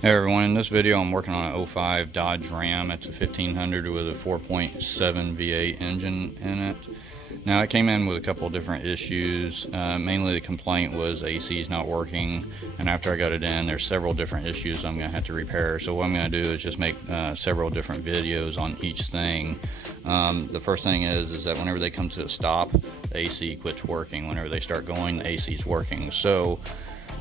Hey everyone, in this video I'm working on an 05 Dodge Ram. It's a 1500 with a 4.7 V8 engine in it. Now it came in with a couple of different issues. Mainly the complaint was AC is not working, and after I got it in, there's several different issues I'm going to have to repair. So what I'm going to do is just make several different videos on each thing. The first thing is that whenever they come to a stop, the AC quits working. Whenever they start going, the AC is working. So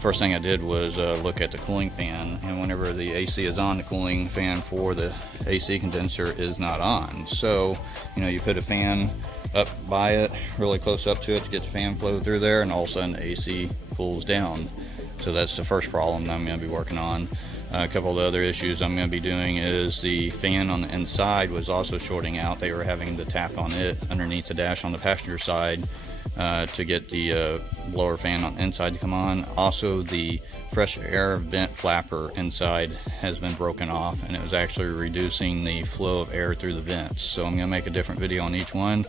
first thing I did was look at the cooling fan, and whenever the AC is on, the cooling fan for the AC condenser is not on. So, you put a fan up by it, really close up to it to get the fan flow through there, and all of a sudden the AC cools down. So that's the first problem that I'm going to be working on. A couple of the other issues I'm going to be doing is the fan on the inside was also shorting out. They were having to tap on it underneath the dash on the passenger side to get the blower fan on the inside to come on. Also, the fresh air vent flapper inside has been broken off, and it was actually reducing the flow of air through the vents. So I'm going to make a different video on each one.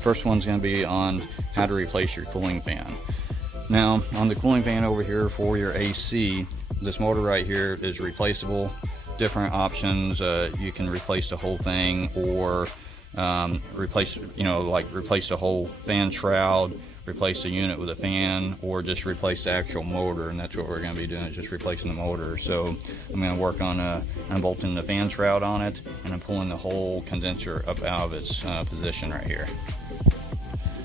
First one's going to be on how to replace your cooling fan. Now, on the cooling fan over here for your AC, this motor right here is replaceable. Different options, you can replace the whole thing, or replace the whole fan shroud, replace the unit with a fan, or just replace the actual motor. And that's what we're going to be doing, is just replacing the motor. So I'm going to work on unbolting the fan shroud on it, and I'm pulling the whole condenser up out of its position right here.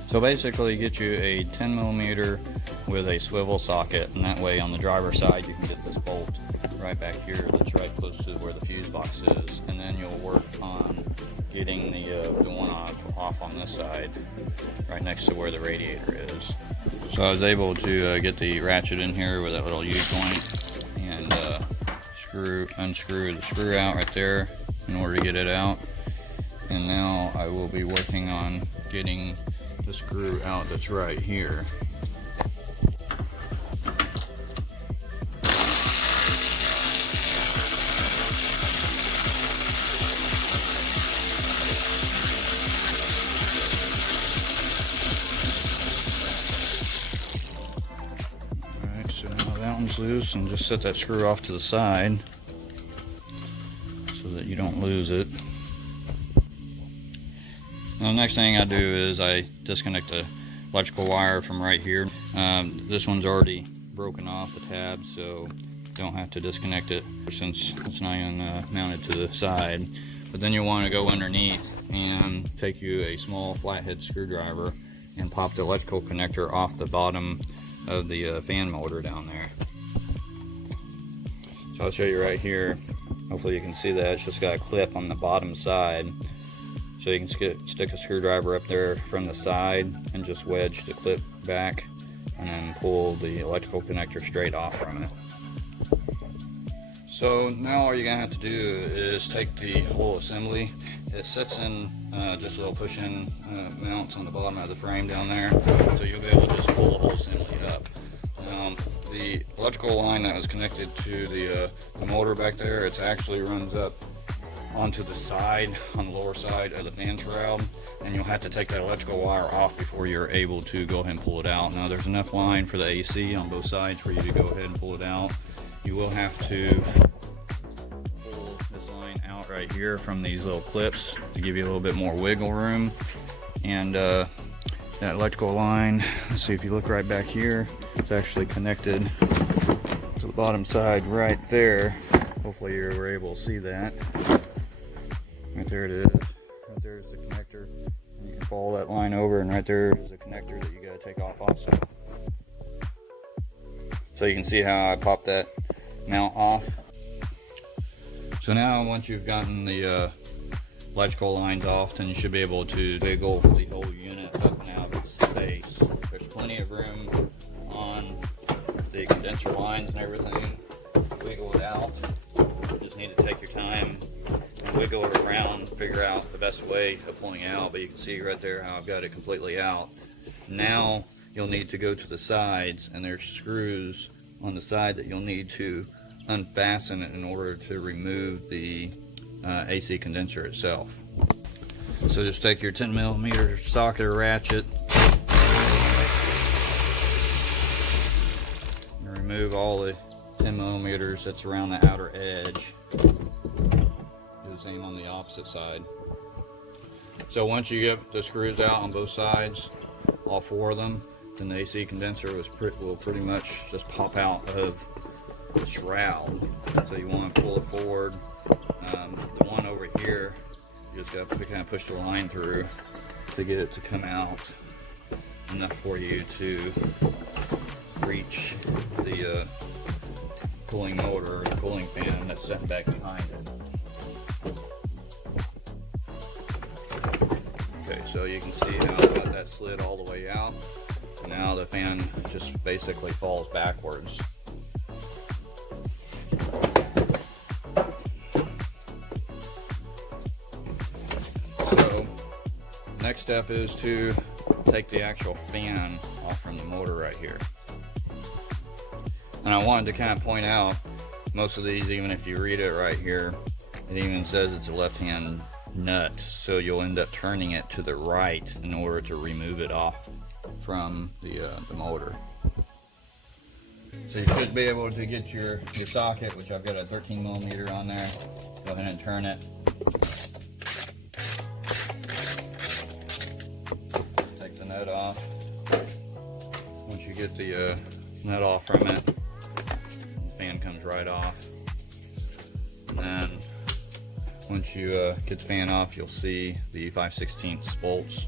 So basically, get you a 10mm with a swivel socket, and that way on the driver's side you can get this bolt right back here that's right close to where the fuse box is, and then you'll work on getting the one off on this side right next to where the radiator is. So I was able to get the ratchet in here with that little U-joint and unscrew the screw out right there in order to get it out. And now I will be working on getting the screw out that's right here. Alright, so now that one's loose, and just set that screw off to the side so that you don't lose it. Now, the next thing I do is I disconnect the electrical wire from right here. This one's already broken off the tab, so don't have to disconnect it since it's not even mounted to the side. But then you'll want to go underneath and take you a small flathead screwdriver and pop the electrical connector off the bottom of the fan motor down there. So I'll show you right here. Hopefully you can see that. It's just got a clip on the bottom side. So you can stick a screwdriver up there from the side and just wedge the clip back, and then pull the electrical connector straight off from it. So now all you're going to have to do is take the whole assembly. It sits in just a little push-in mounts on the bottom of the frame down there, so you'll be able to just pull the whole assembly up. The electrical line that was connected to the motor back there, it actually runs up onto the side, on the lower side of the fan shroud, and you'll have to take that electrical wire off before you're able to go ahead and pull it out. Now, there's enough line for the AC on both sides for you to go ahead and pull it out. You will have to pull this line out right here from these little clips to give you a little bit more wiggle room. And that electrical line, let's see, if you look right back here, it's actually connected to the bottom side right there. Hopefully you were able to see that. Right there it is. Right there is the connector. And you can follow that line over, and right there is the connector that you got to take off also. So you can see how I popped that mount off. So now, once you've gotten the electrical lines off, then you should be able to wiggle the whole unit up and out of its space. There's plenty of room on the condenser lines and everything. Wiggle it out. You just need to take your time and wiggle it around, figure out the best way of pulling out. But you can see right there how I've got it completely out. Now you'll need to go to the sides, and there's screws on the side that you'll need to unfasten it in order to remove the AC condenser itself. So just take your 10mm socket or ratchet and remove all the 10 millimeters that's around the outer edge. Do the same on the opposite side. So once you get the screws out on both sides, all 4 of them, then the AC condenser will pretty much just pop out of the shroud. So you want to pull it forward. The one over here, you just got to kind of push the line through to get it to come out enough for you to reach the cooling motor or the cooling fan that's set back behind it. Okay, so you can see how I got that slid all the way out. Now the fan just basically falls backwards. So next step is to take the actual fan off from the motor right here. And I wanted to kind of point out, most of these, even if you read it right here, it even says it's a left-hand nut, so you'll end up turning it to the right in order to remove it off from the motor. So you should be able to get your socket, which I've got a 13 millimeter on there. Go ahead and turn it. Take the nut off. Once you get the nut off from it, the fan comes right off. And then once you get the fan off, you'll see the 5/16 bolts.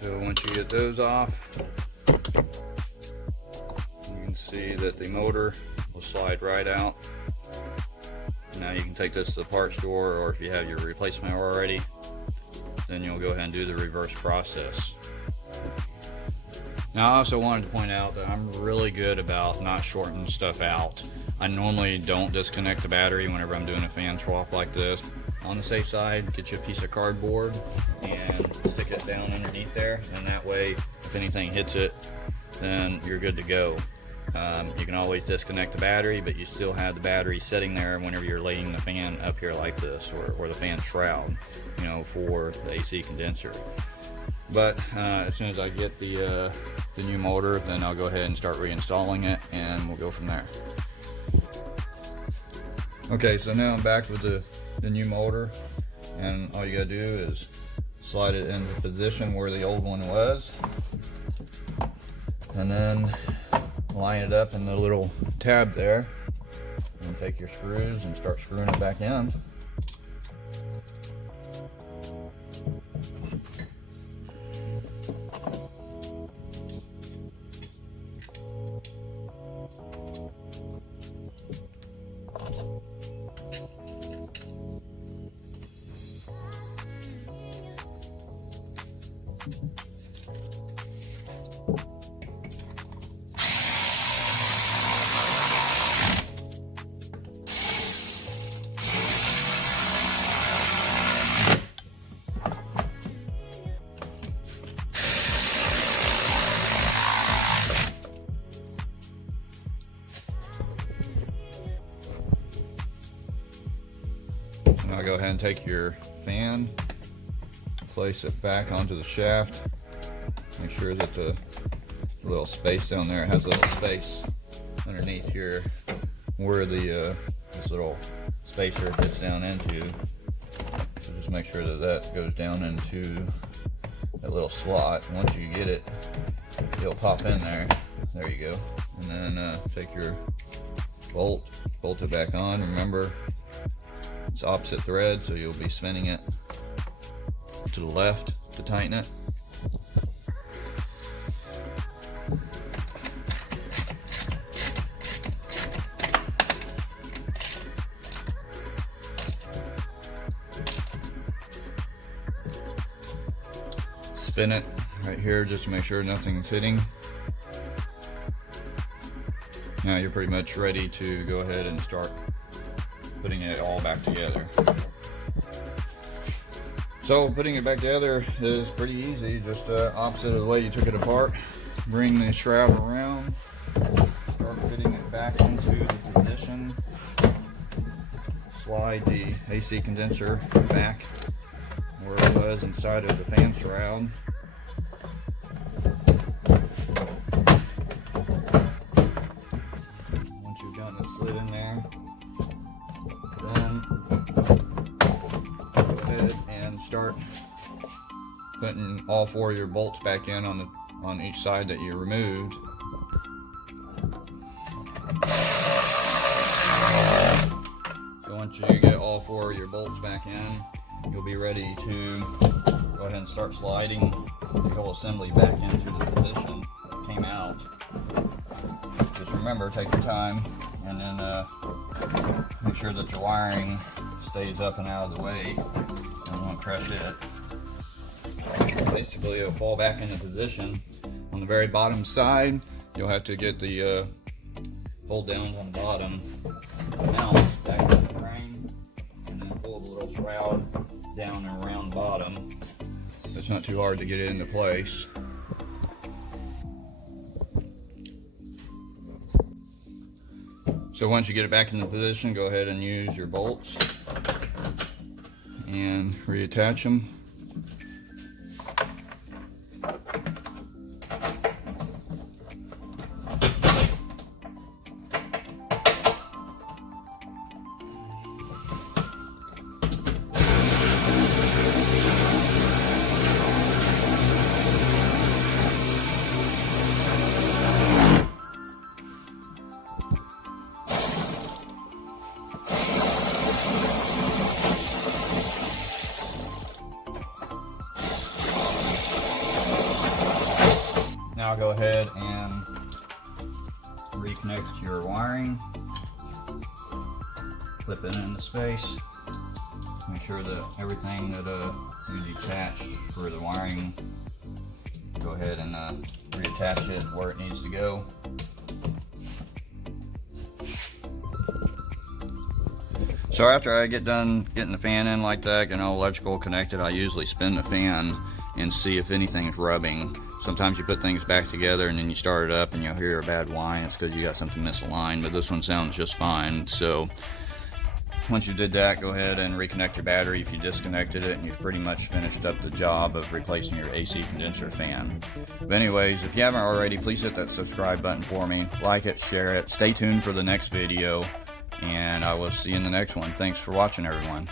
So once you get those off, you can see that the motor will slide right out. Now you can take this to the parts store, or if you have your replacement already, then you'll go ahead and do the reverse process. Now I also wanted to point out that I'm really good about not shorting stuff out. I normally don't disconnect the battery whenever I'm doing a fan swap like this. On the safe side, get you a piece of cardboard and stick it down underneath there, and that way if anything hits it, then you're good to go. You can always disconnect the battery, but you still have the battery sitting there whenever you're laying the fan up here like this, or the fan shroud, you know, for the AC condenser. But as soon as I get the new motor, then I'll go ahead and start reinstalling it, and we'll go from there. Okay, so now I'm back with the new motor, and all you gotta do is slide it into the position where the old one was, and then line it up in the little tab there, and take your screws and start screwing it back in. Now go ahead and take your fan, place it back onto the shaft. Make sure that the little space down there, it has a little space underneath here where the this little spacer fits down into. So just make sure that that goes down into that little slot. Once you get it, it'll pop in there. There you go. And then take your bolt it back on. Remember, it's opposite thread, so you'll be spinning it to the left to tighten it. Spin it right here just to make sure nothing's hitting. Now you're pretty much ready to go ahead and start putting it all back together. So putting it back together is pretty easy, just opposite of the way you took it apart. Bring the shroud around, start fitting it it back into the position. Slide the AC condenser back where it was inside of the fan shroud. Once you've gotten it slid in there, then go ahead and start putting all 4 of your bolts back in on each side that you removed. So once you get all 4 of your bolts back in, you'll be ready to go ahead and start sliding the whole assembly back into the position that came out. Just remember, take your time, and then make sure that your wiring stays up and out of the way. Don't want to crush it. Basically, it'll fall back into position. On the very bottom side, you'll have to get the hold downs on the bottom, mounts back to the frame, and then pull the little shroud down and around the bottom. It's not too hard to get it into place. So once you get it back in the position, go ahead and use your bolts and reattach them. Now go ahead and reconnect your wiring, clip it into space, make sure that everything that you detached for the wiring, go ahead and reattach it where it needs to go. So after I get done getting the fan in like that, getting all electrical connected, I usually spin the fan and see if anything's rubbing. Sometimes you put things back together and then you start it up and you'll hear a bad whine. It's because you got something misaligned, but this one sounds just fine. So once you did that, go ahead and reconnect your battery if you disconnected it, and you've pretty much finished up the job of replacing your AC condenser fan. But anyways, if you haven't already, please hit that subscribe button for me. Like it, share it. Stay tuned for the next video, and I will see you in the next one. Thanks for watching, everyone.